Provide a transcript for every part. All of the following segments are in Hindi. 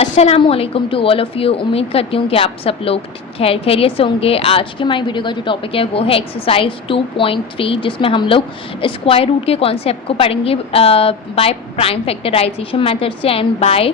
अस्सलामुअलैकुम टू ऑल ऑफ़ यू। उम्मीद करती हूँ कि आप सब लोग खैरियत से होंगे। आज के हमारी वीडियो का जो टॉपिक है वो है एक्सरसाइज 2.3, जिसमें हम लोग स्क्वायर रूट के कॉन्सेप्ट को पढ़ेंगे बाय प्राइम फैक्टराइजेशन मेथड से एंड बाय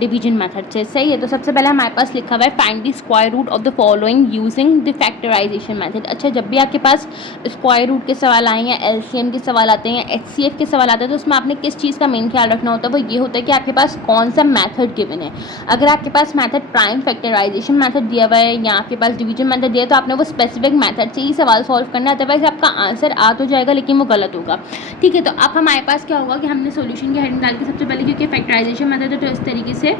डिवीजन मेथड से। सही है, तो सबसे पहले हमारे पास लिखा हुआ है find the square root of the following using the factorisation method. अच्छा, जब भी आपके पास स्क्वायर रूट के सवाल आए या एलसीएम के सवाल आते हैं या एचसीएफ के सवाल आते हैं, तो उसमें आपने किस चीज़ का मेन ख्याल रखना होता है, वो ये होता है कि आपके पास कौन सा मैथड गिवन है। अगर आपके पास मेथड प्राइम फैक्टराइजेशन मेथड दिया हुआ है या आपके पास डिवीजन मेथड दिया है, तो आपने वो स्पेसिफिक मेथड से ही सवाल सॉल्व करना है, अदरवाइज आपका आंसर आ तो जाएगा लेकिन वो गलत होगा। ठीक है, तो अब हमारे पास क्या होगा कि हमने सॉल्यूशन की हेडिंग डाल के सबसे पहले, क्योंकि फैक्टराइजेशन मेथड है तो इस तरीके से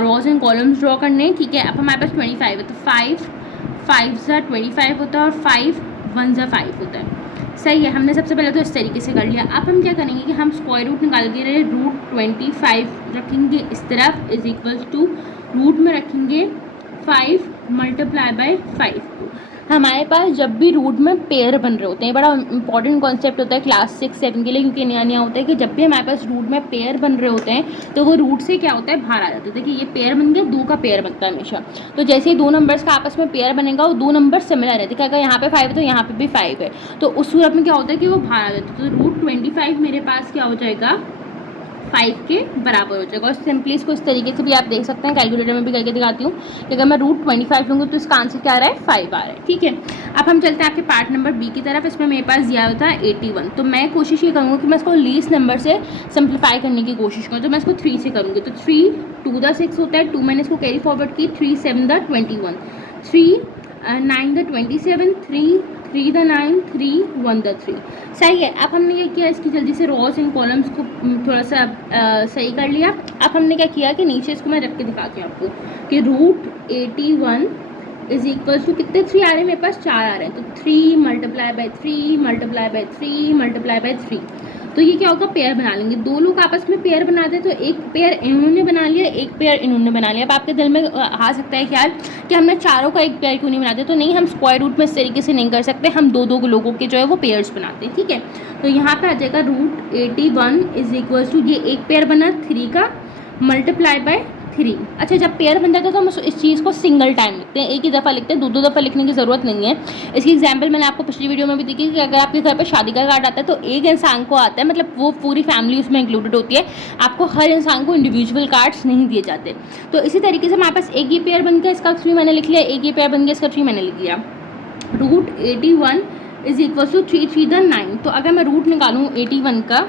रोज एंड कॉलम्स ड्रॉ करने हैं। ठीक है, अब हमारे पास 25 है तो 5 5 25 होता है और 5 1 5 होता है। सही है, हमने सबसे पहले तो इस तरीके से कर लिया। अब हम क्या करेंगे कि हम स्क्वायर रूट निकाल के रहे रूट 25 रखेंगे इस तरफ इज इक्वल टू रूट में रखेंगे 5 मल्टीप्लाई बाय 5 को। हमारे पास जब भी रूट में पेयर बन रहे होते हैं, बड़ा इंपॉर्टेंट कॉन्सेप्ट होता है क्लास 6-7 के लिए, क्योंकि नया नया होता है कि जब भी हमारे पास रूट में पेयर बन रहे होते हैं तो वो रूट से क्या होता है बाहर आ जाता है। देखिए, ये पेयर बन गया, 2 का पेयर बनता है हमेशा। तो जैसे ही 2 नंबर्स का आपस में पेयर बनेगा, वो 2 नंबर सिमिलर है। देखिए, अगर यहाँ पे 5 है तो यहाँ पे भी 5 है, तो उस सूरत में क्या होता है कि वो बाहर आ जाता है। तो रूट 25 मेरे पास क्या हो जाएगा, 5 के बराबर हो जाएगा। और सिंपली इसको इस तरीके से भी आप देख सकते हैं, कैलकुलेटर में भी करके दिखाती हूँ कि अगर मैं रूट 25 लूँगी तो इसका आंसर क्या आ रहा है, 5 आ रहा है। ठीक है, अब हम चलते हैं आपके पार्ट नंबर बी की तरफ। इसमें मेरे पास दिया होता है 81, तो मैं कोशिश ये करूँगी कि मैं इसको लीस्ट नंबर से सिंप्लीफाई करने की कोशिश करूँ। तो मैं इसको 3 से करूँगी, तो 3 2 द 6 होता है, 2 मैंने इसको कैरी फॉरवर्ड की, 3 7 द 21, 3 9 द 27, 3 द 9, 3 1 द 3। सही है, अब हमने ये किया, इसकी जल्दी से रोज एंड कॉलम्स को थोड़ा सा सही कर लिया। अब हमने क्या किया कि नीचे इसको मैं रख के दिखाती हूँ आपको कि रूट 81 इज इक्वल टू कितने 3 आ रहे हैं मेरे पास, 4 आ रहे हैं, तो 3 multiply by 3 multiply by 3 multiply by 3। तो ये क्या होगा, पेयर बना लेंगे। 2 लोग आपस में पेयर बनाते हैं, तो एक पेयर इन्होंने बना लिया, एक पेयर इन्होंने बना लिया। अब आपके दिल में आ सकता है ख्याल कि हमने चारों का एक पेयर क्यों नहीं बनाते, तो नहीं, हम स्क्वायर रूट में इस तरीके से नहीं कर सकते, हम 2 लोगों के जो है वो पेयर्स बनाते हैं। ठीक है, तो यहाँ पे आ जाएगा रूट 81 इज इक्वल टू, ये एक पेयर बना 3 का मल्टीप्लाई बाय 3। अच्छा, जब पेयर बन जाता है तो हम इस चीज़ को सिंगल टाइम लिखते हैं, एक ही दफ़ा लिखते हैं, 2 दफ़ा लिखने की ज़रूरत नहीं है। इसकी एग्जांपल मैंने आपको पिछली वीडियो में भी देखी कि अगर आपके घर पर शादी का कार्ड आता है तो एक इंसान को आता है, मतलब वो पूरी फैमिली उसमें इंक्लूडेड होती है, आपको हर इंसान को इंडिविजुअल कार्ड्स नहीं दिए जाते। तो इसी तरीके से हमारे पास एक ये पेयर बन गया, इसका 3 मैंने लिख लिया, एक ये पेयर बन गया, इसका 3 मैंने लिख लिया। Root 81 is equal to 3 3 the 9। तो अगर मैं रूट निकालूँ 81 का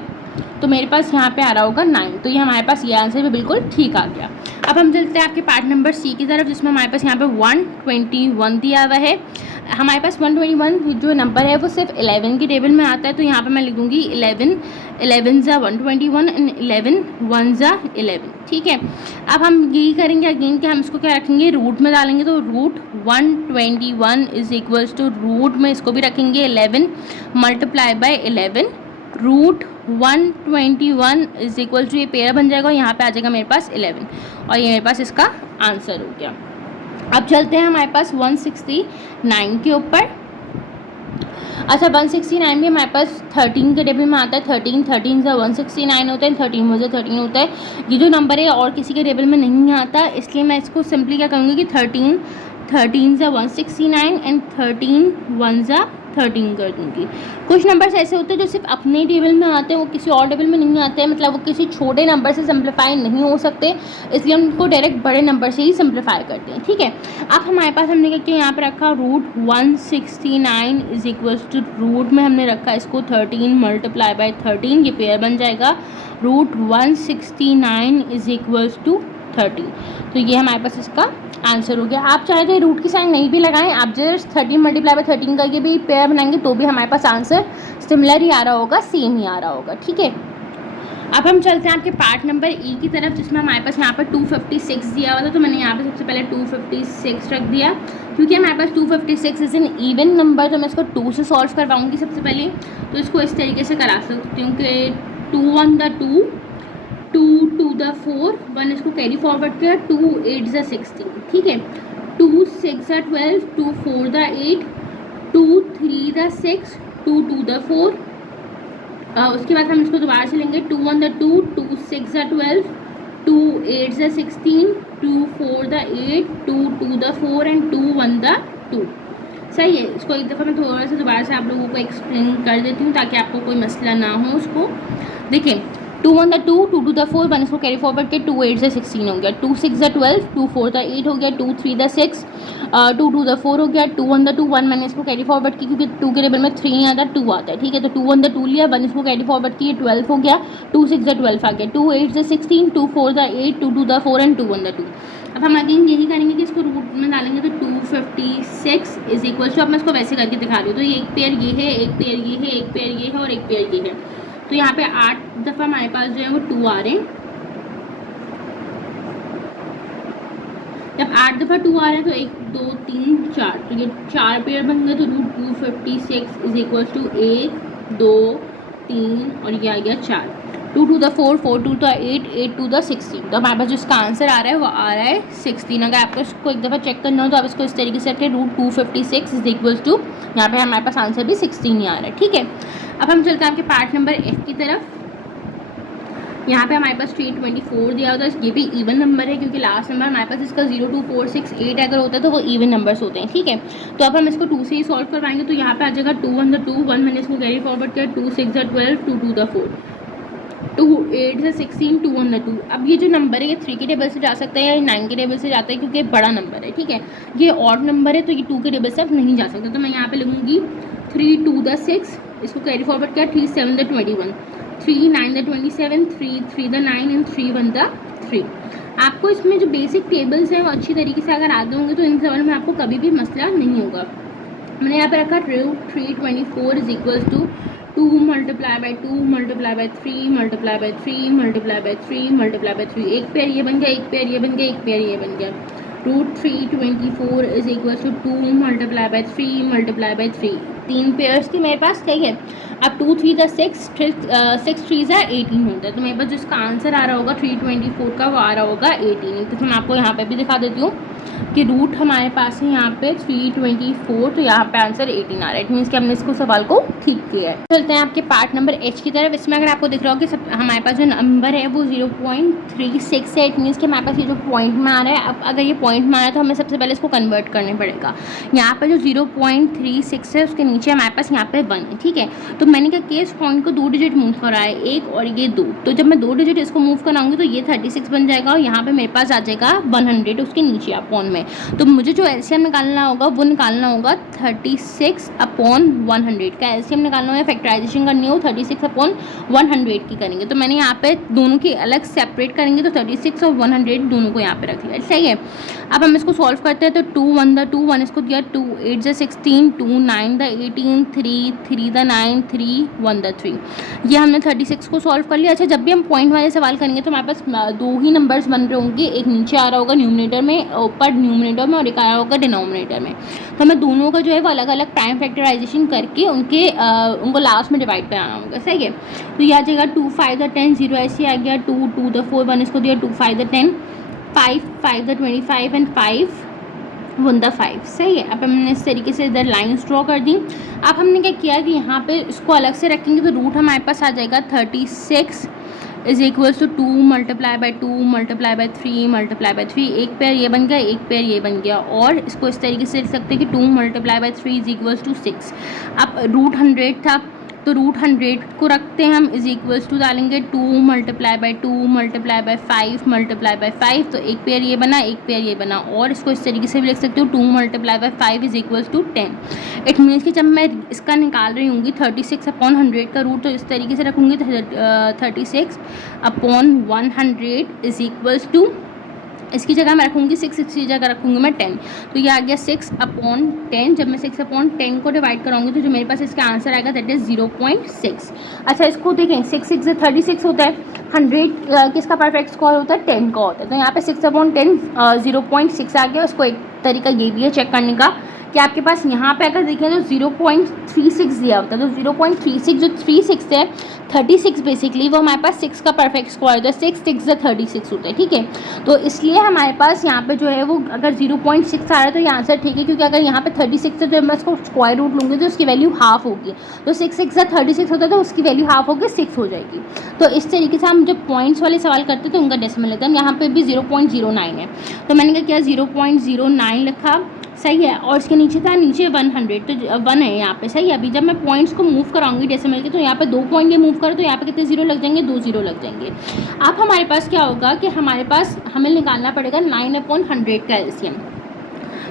तो मेरे पास यहाँ पे आ रहा होगा 9, तो ये हमारे पास ये आंसर भी बिल्कुल ठीक आ गया। अब हम चलते हैं आपके पार्ट नंबर सी की तरफ, जिसमें हमारे पास यहाँ पे 121 दिया हुआ है। हमारे पास 121 जो नंबर है वो सिर्फ 11 की टेबल में आता है, तो यहाँ पे मैं लिख दूँगी 11 11 ज़ा 121 एंड 11 1 ज़ा 11। ठीक है, अब हम यही करेंगे अगेन कि हम इसको क्या रखेंगे, रूट में डालेंगे, तो root 121 is equals to root में इसको भी रखेंगे 11 multiply by 11, root 121 is equal to, ये पेयर बन जाएगा और यहाँ पे आ जाएगा मेरे पास 11, और ये मेरे पास इसका आंसर हो गया। अब चलते हैं हमारे पास 169 के ऊपर। अच्छा, 169 भी हमारे पास 13 के टेबल में आता है, 13 ज़ा 169 होता है, 13 1 ज़ा 13 होता है। ये जो नंबर है और किसी के टेबल में नहीं आता, इसलिए मैं इसको सिंपली क्या करूँगी कि 13 ज़ा 169 एंड 13 1 ज़ा 13 कर दूँगी। कुछ नंबर्स ऐसे होते हैं जो सिर्फ अपने टेबल में आते हैं, वो किसी और टेबल में नहीं आते हैं, मतलब वो किसी छोटे नंबर से सिंप्लीफाई नहीं हो सकते, इसलिए हम उनको डायरेक्ट बड़े नंबर से ही सिंप्लीफाई करते हैं। ठीक है, अब हमारे पास हमने क्या किया, यहाँ पे रखा root 169 is equal to, root में हमने रखा इसको 13 मल्टीप्लाई बाय 13, ये पेयर बन जाएगा, रूट 169 इज इक्वल टू 30। तो ये हमारे पास इसका आंसर हो गया। आप चाहे तो रूट की साइन नहीं भी लगाएं, आप जस्ट 13 मल्टीप्लाई बाय 13 का ये भी पेयर बनाएंगे तो भी हमारे पास आंसर सिमिलर ही आ रहा होगा, सेम ही आ रहा होगा। ठीक है, अब हम चलते हैं आपके पार्ट नंबर ई की तरफ, जिसमें हमारे पास यहाँ पर 256 दिया हुआ था, तो मैंने यहाँ पे सबसे पहले 256 रख दिया, क्योंकि हमारे पास 256 इज एन इवन नंबर, तो मैं इसको 2 से सॉल्व करवाऊँगी सबसे पहले। तो इसको इस तरीके से करा सकती हूँ कि 2 1 द 2, 2 2 द 4, 1 इसको कैरी फॉरवर्ड किया, 2 8 ज़ा 16। ठीक है, 2 6 ज़ा 12, 2 4 द 8, 2 3 द 6, 2 2 द 4। उसके बाद हम इसको दोबारा से लेंगे, 2 1 द 2, 2 6 ज़ा 12, 2 8 the 16, 2 4 the 8, 2 2 the 4 and 2 1 the 2। सही है। इसको एक दफ़ा मैं थोड़ा सा दोबारा से आप लोगों को एक्सप्लेन कर देती हूँ ताकि आपको कोई मसला ना हो। उसको देखिए, 2 1 द 2, 2 2 द 4, 1 इसको कैरी फॉरवर्ड के 2 8 द 16 हो गया, 2 6 द 12, 2 4 द 8 हो गया, 2 3 द 6, 2 2 द 4 हो गया, 2 1 द 2, 1 मैंने इसको कैरी फॉरवर्ड की क्योंकि 2 के टेबल में 3 नहीं आता, 2 आता है, ठीक है। तो 2 1 द 2 लिया, 1 इसको कैरी फॉरवर्ड किया, 12 हो गया, 2 6 द 12 आ गया, 2 8 the 16, 2 4 the 8, 2 2 the 4 and 2 1 the 2। अब हम अगेन यही करेंगे कि इसको रूट में डालेंगे तो 256 इज इक्वल टू, अब मैं इसको वैसे करके दिखा रही हूँ। तो ये एक पेयर ये है, एक पेयर ये है, एक पेयर ये है और एक पेयर ये है। तो यहाँ पे 8 दफ़ा हमारे पास जो है वो 2 आ रहे हैं। जब 8 दफ़ा 2 आ रहे हैं तो 1 2 3 4, तो ये 4 पेयर बन गए। तो रूट 256 इज इक्वल टू 1 2 3 और ये आ गया 4, 2 2 द 4, 4 2 द 8, 8 2 द 16। तो हमारे पास जो इसका आंसर आ रहा है वो आ रहा है 16। अगर आपको इसको एक दफ़ा चेक करना हो तो आप इसको इस तरीके से रखें, रूट 256 इज इक्वल टू, यहाँ पे हमारे पास आंसर भी 16 ही आ रहा है, ठीक है। अब हम चलते हैं आपके पार्ट नंबर एफ की तरफ। यहाँ पे हमारे पास 324 दिया होता है, ये भी इवन नंबर है क्योंकि लास्ट नंबर हमारे पास इसका 0 2 4 6 8 अगर होता है तो वो इवन नंबर्स होते हैं, ठीक है। तो अब हम इसको 2 से ही सॉल्व करवाएंगे। तो यहाँ पे आ जाएगा 2 1 द 2, 1 मैंने इसको कैरी फॉरवर्ड किया, 2 6 द 12, 2 2 द 4, 2 8 द 16, 2 1 द 2। अब ये जो नंबर है ये 3 के टेबल से जा सकता है या 9 के टेबल से जाता है क्योंकि बड़ा नंबर है, ठीक है। ये ऑड नंबर है तो ये 2 के टेबल से अब नहीं जा सकता। तो मैं यहाँ पे लिखूँगी 3 2 द 6, इसको कैरी फॉरवर्ड किया, 3 7 the 21, 3 9 the 27, 3 3 the 9 and 3 1 the 3। आपको इसमें जो बेसिक टेबल्स हैं वो अच्छी तरीके से अगर आते होंगे तो इन सवाल में आपको कभी भी मसला नहीं होगा। मैंने यहाँ पे रखा root 324 is equal to 2 multiply by 2 multiply by 3 multiply by 3 multiply by 3 multiply by 3। एक पेयर ये बन गया, एक पेयर ये बन गया, एक पेयर ये बन गया। Root 324 is equal to 2 multiply by 3 multiply by 3, 3 pairs की मेरे पास, ठीक है। अब 2 3 द 6, 6 3 ज़ा 18 होता है। तो मेरे पास जो इसका आंसर आ रहा होगा 324 का वो आ रहा होगा 18। तो मैं आपको यहाँ पे भी दिखा देती हूँ कि रूट हमारे पास है यहाँ पे 324, तो यहाँ पे आंसर 18 आ रहा है। इट मीन्स कि हमने इसको सवाल को ठीक किया है। चलते हैं आपके पार्ट नंबर एच की तरफ। इसमें अगर आपको दिख रहा हो कि हमारे पास जो नंबर है वो 0.36 है। इट मीन्स कि हमारे पास ये जो पॉइंट में आ रहा है, अब अगर ये पॉइंट में आ रहा है तो हमें सबसे पहले इसको कन्वर्ट करने पड़ेगा। यहाँ पर जो 0.36 है उसके नीचे हमारे पास यहाँ पे 1 है, ठीक है। तो मैंने क्या किया, इस पॉइंट को 2 डिजिट मूव करा है, 1 और ये 2। तो जब मैं 2 डिजिट इसको मूव कराऊंगी तो ये 36 बन जाएगा और यहाँ पे मेरे पास आ जाएगा 100 उसके नीचे अपॉन में। तो मुझे जो एलसीएम निकालना होगा वो निकालना होगा 36 अपॉन 100 का एलसीएम निकालना होगा। फैक्टराइजेशन करनी हो 36 अपॉन 100 की करेंगे। तो मैंने यहाँ पे दोनों की अलग सेपरेट करेंगे तो 36 और 100 दोनों को यहाँ पे रख लिया, सही है। अब हम इसको सॉल्व करते हैं। तो 2 1 द 2, 1 इसको दिया, 2 8 द 16, 2 9 द 18, 3 3 द 9, 3 1 द 3। ये हमने 36 को सॉल्व कर लिया। अच्छा, जब भी हम पॉइंट वाले सवाल करेंगे तो हमारे पास 2 ही नंबर्स बन रहे होंगे, एक नीचे आ रहा होगा न्यूमरेटर में, ऊपर न्यूमरेटर में, और एक आ रहा होगा डिनोमिनेटर में। तो हमें दोनों का जो है वो अलग अलग प्राइम फैक्टराइजेशन करके उनको लास्ट में डिवाइड कराना होगा, सही है। तो यह आ जाएगा 2 5 द 10, 0 ऐसे आ गया, 2 2 द 4, 1 इसको दिया, 2 5 द 10, 5 5 द 25 एंड 5 1 द 5, सही है। अब हमने इस तरीके से इधर लाइन्स ड्रॉ कर दी। अब हमने क्या किया कि यहाँ पे इसको अलग से रखेंगे तो रूट हमारे पास आ जाएगा 36 is equals to 2 multiply by 2 multiply by 3 multiply by 3। एक पेयर ये बन गया, एक पेयर ये बन गया, और इसको इस तरीके से लिख सकते हैं कि 2 multiply by 3 is equals to 6। अब रूट 100 था तो रूट 100 को रखते हैं हम, इज इक्वल्स टू डालेंगे 2 multiply by 2 multiply by 5 multiply by 5। तो एक पेयर ये बना, एक पेयर ये बना, और इसको इस तरीके से भी लिख सकते हो 2 multiply by 5 is equals to 10। It means कि जब मैं इसका निकाल रही हूँगी 36 अपॉन 100 का रूट, तो इस तरीके से रखूँगी 36 अपॉन 100 इज इक्वल्स टू, इसकी जगह मैं रखूँगी 6, इसकी जगह रखूँगी मैं 10। तो ये आ गया 6 अपॉन 10। जब मैं 6 अपॉन 10 को डिवाइड कराऊंगी तो जो मेरे पास इसका आंसर आएगा दैट इज़ 0.6। अच्छा, इसको देखें, 6 6 से 36 होता है, 100 किसका परफेक्ट स्क्वायर होता है, 10 का होता है। तो यहाँ पे 6 अपॉन 10 0.6 आ गया, उसको एक तरीका ये भी है चेक करने का कि आपके पास यहाँ पे अगर देखें तो 0.36 दिया होता है, तो 0.36 जो 36 है 36 बेसिकली वो हमारे पास 6 का परफेक्ट स्क्वायर होता है, 6 6 या 36 होता है, ठीक है। तो इसलिए हमारे पास यहाँ पे जो है वो अगर 0.6 आ रहा है तो ये आंसर ठीक है, क्योंकि अगर यहाँ पे 36 है तो मैं इसको स्क्वायर रूट लूँगी तो उसकी वैल्यू हाफ होगी, तो 6 6 या 36 होता है तो उसकी वैल्यू हाफ होगी 6 हो जाएगी। तो इस तरीके से हम जब पॉइंट्स वाले सवाल करते हैं तो उनका डेसिमल लेते हैं। यहाँ पर भी 0.09 है, तो मैंने क्या किया 0.09 लिखा, सही है, और इसके नीचे था नीचे 100, तो 1 है यहाँ पे, सही है। अभी जब मैं पॉइंट्स को मूव कराऊंगी डेसिमल के तो यहाँ पे 2 पॉइंट ये मूव करो तो यहाँ पे कितने जीरो लग जाएंगे, 2 जीरो लग जाएंगे। अब हमारे पास क्या होगा कि हमारे पास हमें निकालना पड़ेगा 9/100 का एलसीएम।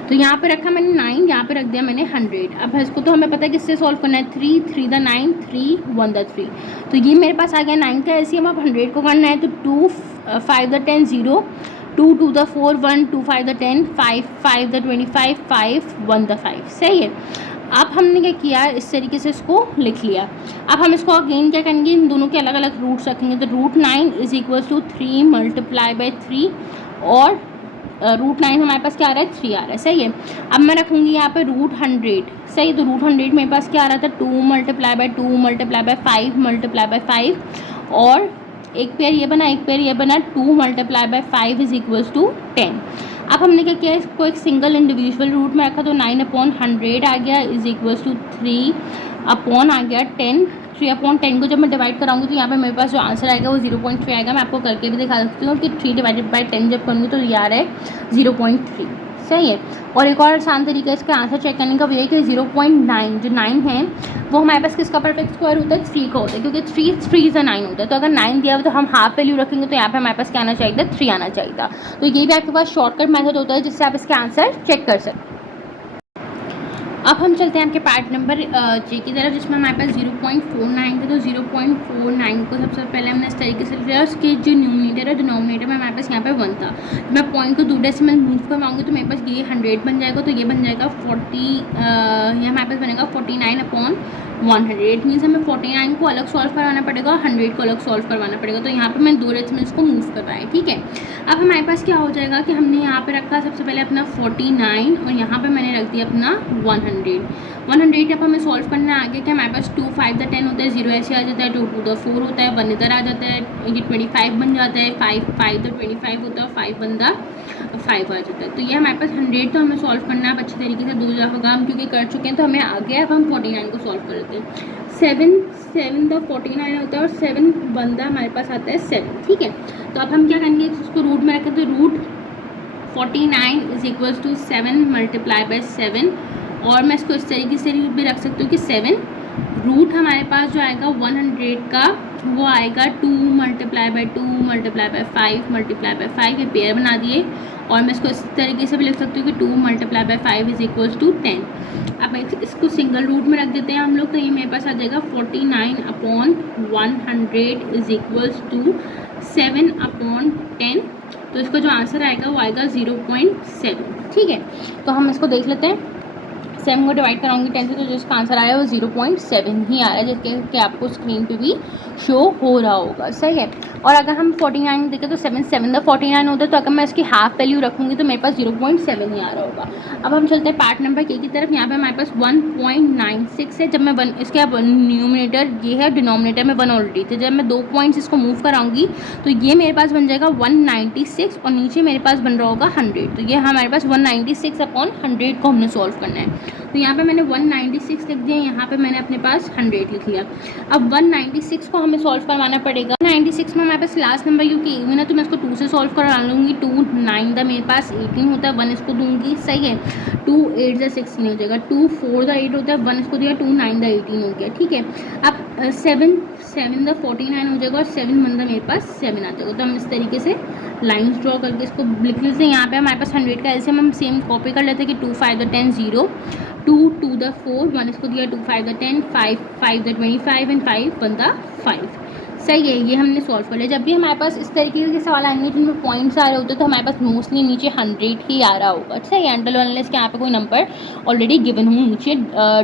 तो यहाँ पे रखा मैंने 9, यहाँ पे रख दिया मैंने 100। अब इसको तो हमें पता है किससे सॉल्व करना है, 3 3 द 9 3 1 द 3, तो ये मेरे पास आ गया 9 का एलसीएम। अब 100 को करना है तो 2 5 the 10 0, 2 2 the 4 1, 2 5 the 10 5 5 the 25 5 1 the 5, सही है। अब हमने क्या किया, इस तरीके से इसको लिख लिया। अब हम इसको अगेन क्या करेंगे, इन दोनों के अलग अलग रूट्स रखेंगे, तो √9 = 3 × 3 और √9 हमारे पास क्या आ रहा है, 3 आ रहा है, सही है। अब मैं रखूँगी यहाँ पे √100, सही है। तो √100 मेरे पास क्या आ रहा था, 2 × 2 × 5 × 5 और एक पेयर ये बना, एक पेयर ये बना, 2 × 5 = 10। अब हमने क्या किया, इसको एक सिंगल इंडिविजुअल रूट में रखा, तो 9/100 आ गया = 3 अपॉन आ गया 10। 3/10 को जब मैं डिवाइड कराऊंगी तो यहाँ पे मेरे पास जो आंसर आएगा वो 0.3 आएगा। मैं आपको करके भी दिखा सकती हूँ कि 3/10 जब करूँगी तो ये आ रहा है 0.3, सही है। और एक और आसान तरीका इसका आंसर चेक करने का वो है कि 0.9 जो 9 है वो हमारे पास किसका परफेक्ट स्क्वायर होता है, 3 का होता है, क्योंकि 3 × 9 होता है। तो अगर 9 दिया हुआ तो हम हाफ वैल्यू रखेंगे, तो यहाँ पे हमारे पास क्या आना चाहिए, 3 आना चाहिए। तो ये भी आपके पास शॉर्टकट मेथड होता है जिससे आप इसके आंसर चेक कर सकते हैं। अब हम चलते हैं आपके पार्ट नंबर जे की तरफ, जिसमें हमारे पास 0.49 थे। तो 0.49 को सबसे पहले हमने इस तरीके से लिया, उसके जो न्यूमिनेटर है डिनोमिनेटर में हमारे पास यहाँ पे 1 था। मैं पॉइंट को 2 डेसिमल मूव करवाऊंगी तो मेरे पास ये 100 बन जाएगा, तो ये बन जाएगा 40, ये हमारे पास बनेगा 49/100। इट मीन्स हमें 49 को अलग सॉल्व करवाना पड़ेगा और 100 को अलग सॉल्व करवाना पड़ेगा। तो यहाँ पर मैंने 2 डेसिमल्स को मूव करवाया, ठीक है। अब हमारे पास क्या हो जाएगा कि हमने यहाँ पे रखा सबसे पहले अपना 49 और यहाँ पे मैंने रख दिया अपना 100। जब हमें सॉल्व करना है आगे क्या, हमारे पास 2 5 द 10 होता है, 0 ऐसे आ जाता है, 2 2 द 4 होता है, 1 इधर आ जाता है, ये 25 बन जाता है, 5 5 द 25 होता है, 5 1 द 5 आ जाता है। तो ये हमारे पास 100 तो हमें सॉल्व करना है अब अच्छी तरीके से, 2 होगा हम क्योंकि कर चुके हैं तो हमें आ गया। अब हम 49 को सॉल्व कर लेते हैं। 7 7 द 49 होता है और 7 1 द हमारे पास आता है 7, ठीक है। तो अब हम क्या करेंगे, इसको रूट में रखें, तो √49 = 7 × 7, और मैं इसको इस तरीके से भी रख सकती हूँ कि 7 रूट हमारे पास जो आएगा 100 का वो आएगा 2 × 2 × 5 × 5, ये पेयर बना दिए। और मैं इसको इस तरीके से भी लिख सकती हूँ कि 2 × 5 = 10। अब इसको सिंगल रूट में रख देते हैं हम लोग, तो ये मेरे पास आ जाएगा 49/100 = 7/10। तो इसका जो आंसर आएगा वो आएगा 0.7, ठीक है। तो हम इसको देख लेते हैं, 7 को डिवाइड कराऊंगी 10 से, तो जिसका आंसर आया वो 0.7 ही आ रहा है, जिसके कि आपको स्क्रीन पे भी शो हो रहा होगा, सही है। और अगर हम 49 देखें तो 7 7 द 49 होता है, तो अगर मैं इसकी हाफ वैल्यू रखूँगी तो मेरे पास 0.7 ही आ रहा होगा। अब हम चलते हैं पार्ट नंबर के की तरफ। यहाँ पे हमारे पास 1.96 है। जब मैं इसके अब न्यूमिनेटर ये है, डिनोमिनेटर में 1 ऑलरेडी थे, जब मैं 2 पॉइंट्स इसको मूव कराऊंगी तो ये मेरे पास बन जाएगा 196 और नीचे मेरे पास बन रहा होगा 100। तो ये हमारे पास 196/100 को हमने सॉल्व करना है। तो यहाँ पे मैंने 196 लिख दिया, यहाँ पे मैंने अपने पास 100 लिख लिया। अब 196 को हमें सॉल्व करवाना पड़ेगा। 96 में हमारे पास लास्ट नंबर क्योंकि इवन है तो मैं इसको 2 से सॉल्व करा लूँगी। 2 9 द मेरे पास 18 होता है, 1 इसको दूंगी, सही है। 2 8 द 16 हो जाएगा, 2 4 द 8 होता है, 1 इसको दिया, 2 9 द 18 हो गया, ठीक है। अब 7 7 द 49 हो जाएगा और 7 1 द मेरे पास 7 आ जाएगा। तो हम इस तरीके से लाइन्स ड्रॉ करके इसको लिख लेते हैं। यहाँ पे हमारे पास 100 का एलसीएम हम सेम कॉपी कर लेते हैं कि 2 5 द 10 0, 2 2 द 4, 1 इसको दिया, 2 5 द 10, 5 5 द 25 एंड 5 1 द 5, सही है। ये हमने सॉल्व कर लिया। जब भी हमारे पास इस तरीके के सवाल आएंगे जिनमें पॉइंट्स आ रहे होते हैं तो हमारे पास मोस्टली नीचे 100 ही आ रहा होगा, सही है, अनलेस के यहाँ पे कोई नंबर ऑलरेडी गिवन हो नीचे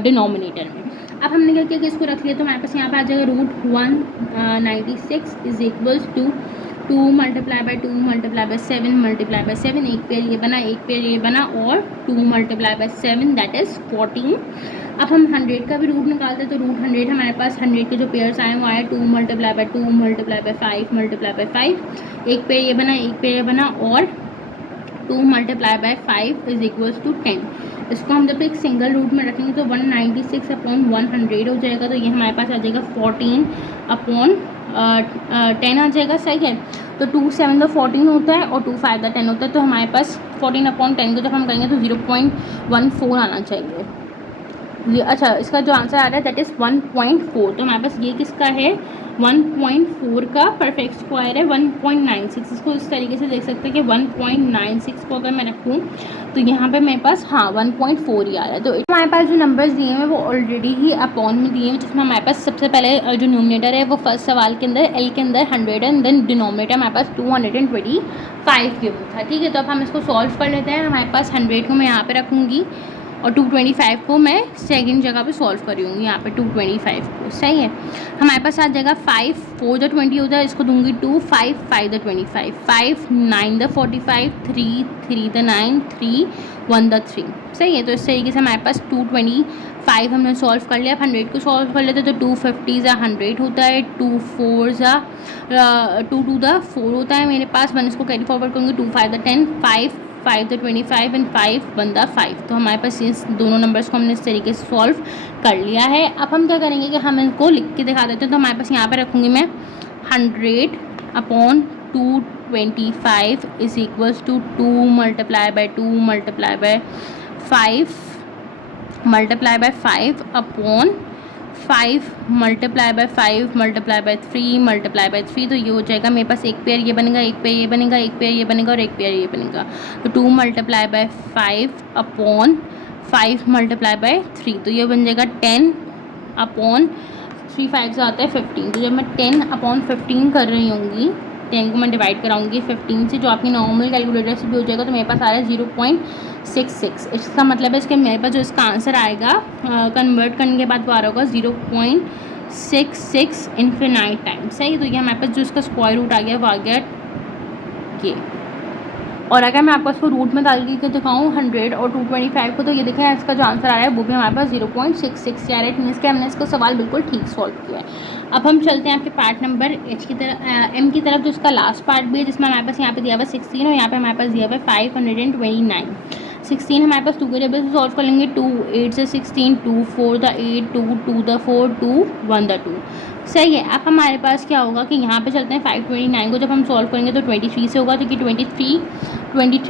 डिनोमिनेटर में। अब हमने क्या किया कि इसको रख लिया, तो हमारे पास यहाँ पे आ जाएगा √196 = 2 multiply by 2 multiply bye 7 multiply by 7, एक पेयर ये बना, एक पेयर ये बना, और 2 मल्टीप्लाई बाय 7 दैट इज़ 14। अब हम 100 का भी रूट निकालते हैं तो रूट 100 हमारे पास 100 के जो पेयर्स आए वो आए 2 multiply by 2 multiply by 5 multiply by 5, एक पेयर ये बना, एक पेयर ये बना, और 2 multiply by 5 is equals to 10। इसको हम जब एक सिंगल रूट में रखेंगे तो 196 अपॉन 100 हो जाएगा, तो ये हमारे पास आ जाएगा 14 अपॉन 10 आ जाएगा। सही है, तो 2 7 तो 14 होता है और 2 5 10 होता है, तो हमारे पास 14 अपॉन 10 को जब हम करेंगे तो 0.14 आना चाहिए। ये अच्छा, इसका जो आंसर आ रहा है दैट इज़ 1.4, तो हमारे पास ये किसका है 1.4 का परफेक्ट स्क्वायर है 1.96। इसको इस तरीके से देख सकते हैं कि 1.96 को अगर मैं रखूँ तो यहाँ पे मेरे पास 1.4 ही आ रहा है। तो हमारे पास जो नंबर्स दिए हैं वो ऑलरेडी ही अपॉन में दिए हैं, जिसमें हमारे पास सबसे पहले जो न्यूमरेटर है वो फर्स्ट सवाल के अंदर एल के अंदर 100 एंड देन डिनोमिनेटर हमारे पास 225 गिवन था। ठीक है, तो अब हम इसको सॉल्व कर लेते हैं। हमारे पास 100 को मैं यहाँ पर रखूँगी और 225 को मैं सेकंड जगह पे सॉल्व कर रही हूँ यहाँ पे 225 को। सही है, हमारे पास आ जाएगा 5 4 द 20 होता है, इसको दूंगी 2 5 5 द 25 5 9 द 45 3 3 द 9 3 1 द 3। सही है, तो इस तरीके से हमारे पास 225 हमने सॉल्व कर लिया। 100 को सॉल्व कर लेते तो 250 ज़ा 100 होता है, 2 4 ज़ा 2 2 द 4 होता है मेरे पास। मैंने इसको कैरी फॉरवर्ड करूँगी 2 5 द 10 5 5 द 25 एंड 5 1 द 5। तो हमारे पास इस दोनों नंबर्स को हमने इस तरीके से सॉल्व कर लिया है। अब हम क्या करेंगे कि हम इनको लिख के दिखा देते हैं। तो हमारे पास यहाँ पे रखूँगी मैं 100 upon 225 is equals to 2 multiply by 2 multiply by 5 multiply by 5 upon 5 multiply by 5 multiply by 3 multiply by 3। तो ये हो जाएगा मेरे पास एक पेयर ये बनेगा, एक पेयर ये बनेगा, एक पेयर ये बनेगा और एक पेयर ये बनेगा। तो 2 multiply by 5 upon 5 multiply by 3, तो ये बन जाएगा 10 अपॉन 3 5 से आता है 15। तो जब मैं 10 अपॉन 15 कर रही होंगी, 10 को मैं डिवाइड कराऊंगी 15 से, जो आपकी नॉर्मल कैलकुलेटर से भी हो जाएगा, तो मेरे पास आ रहा है 0.66। इसका मतलब है इसके मेरे पास जो इसका आंसर आएगा कन्वर्ट करने के बाद वो आ रहा होगा 0.66 इन्फिनाइट टाइम्स। सही, तो ये हमारे पास जो इसका स्क्वायर रूट आ गया वो आ गया ये। और अगर मैं आपको इसको रूट में डाल के दिखाऊँ 100 और 225 को, तो ये देखें इसका जो आंसर आ रहा है वो भी हमारे पास 0.66 आ रहा है। मीन्स कि हमने इसको सवाल बिल्कुल ठीक सॉल्व किया है। अब हम चलते हैं आपके पार्ट नंबर एच की तरफ, एम की तरफ, जो इसका लास्ट पार्ट भी है, जिसमें हमारे पास यहाँ पे दिया हुआ 16 और यहाँ पे हमारे पास दिया हुआ 529। 16 हमारे पास 2 के टेबल से सॉल्व कर लेंगे। 2 8 से 16, 2 4 द 8, 2 2 द 4, 2 1 द 2। सही है, अब हमारे पास क्या होगा कि यहाँ पे चलते हैं 529 को जब हम सॉल्व करेंगे तो 23 से होगा, तो कि 23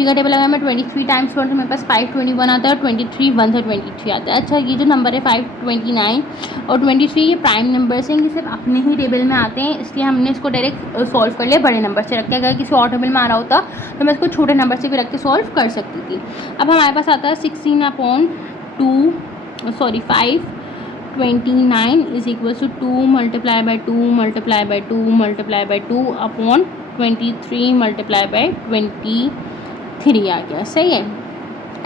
का टेबल अगर मैं 23 टाइम्स करूँ तो मेरे पास 521 आता है और 23 1 था 23 आता है। अच्छा, ये जो नंबर है 529 और 23 ये प्राइम नंबर्स हैं, ये सिर्फ अपने ही टेबल में आते हैं, इसलिए हमने इसको डायरेक्ट सॉल्व कर लिया बड़े नंबर से रख के। अगर किसी और टेबल में आ रहा होता तो मैं इसको छोटे नंबर से भी रख के सॉल्व कर सकती थी। अब हमारे पास आता है 16 upon 529 is equal to 2 multiply by 2 multiply by 2 multiply by 2 upon 23 multiply by 23 आ गया। सही है,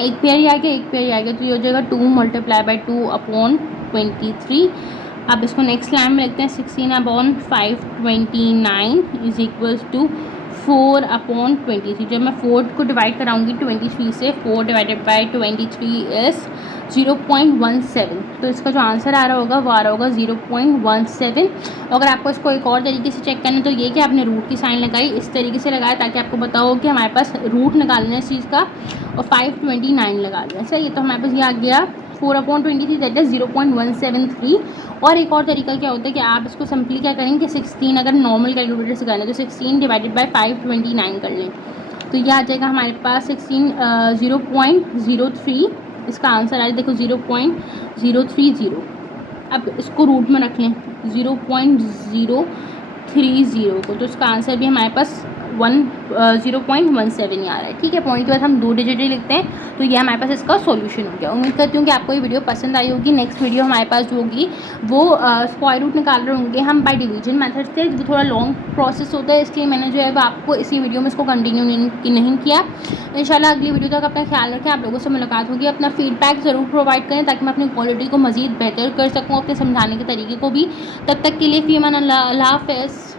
एक पेयर ही आ गया, एक पेयर ही आ गया, तो ये हो जाएगा 2 मल्टीप्लाई बाय 2 अपॉन 23। अब इसको नेक्स्ट लाइन में लिखते हैं 16 upon 529 is equals to 4 upon 23। जब मैं 4 को डिवाइड कराऊंगी 23 से, 4 डिवाइडेड बाई 23 इज़ 0.17। तो इसका जो आंसर आ रहा होगा वो आ रहा होगा 0.17। अगर आपको इसको एक और तरीके से चेक करना है तो ये कि आपने रूट की साइन लगाई, इस तरीके से लगाया ताकि आपको पता हो कि हमारे पास रूट निकालना है इस चीज़ का, और 529 लगा दिया। सही है, तो हमारे पास ये आ गया 4/23 दैट इज 0.173। और एक और तरीका क्या होता है कि आप इसको सिंपली क्या करेंगे कि 16 अगर नॉर्मल कैलकुलेटर से करना है तो 16 डिवाइडेड बाय 529 कर लें, तो ये आ जाएगा हमारे पास 0.03। इसका आंसर आ रहा है देखो 0.030। अब इसको रूट में रख लें 0.030 को, तो इसका आंसर भी हमारे पास 0.17 आ रहा है। ठीक है, पॉइंट के बाद हम 2 डिजिट ही लिखते हैं, तो ये हमारे पास इसका सॉल्यूशन हो गया। उम्मीद करती हूँ कि आपको ये वीडियो पसंद आई होगी। नेक्स्ट वीडियो हमारे पास जो होगी वो स्क्वायर रूट निकाल रहे होंगे हम बाय डिवीजन मेथड से। वो थोड़ा लॉन्ग प्रोसेस होता है, इसलिए मैंने जो है वो आपको इसी वीडियो में इसको कंटिन्यू नहीं किया। इंशाल्लाह अगली वीडियो तक अपना ख्याल रखें, आप लोगों से मुलाकात होगी। अपना फीडबैक ज़रूर प्रोवाइड करें ताकि मैं अपनी क्वालिटी को मज़ीद बेहतर कर सकूँ, अपने समझाने के तरीके को भी। तब तक के लिए फ़ी अमान अल्लाह, अल्लाह हाफ़िज़।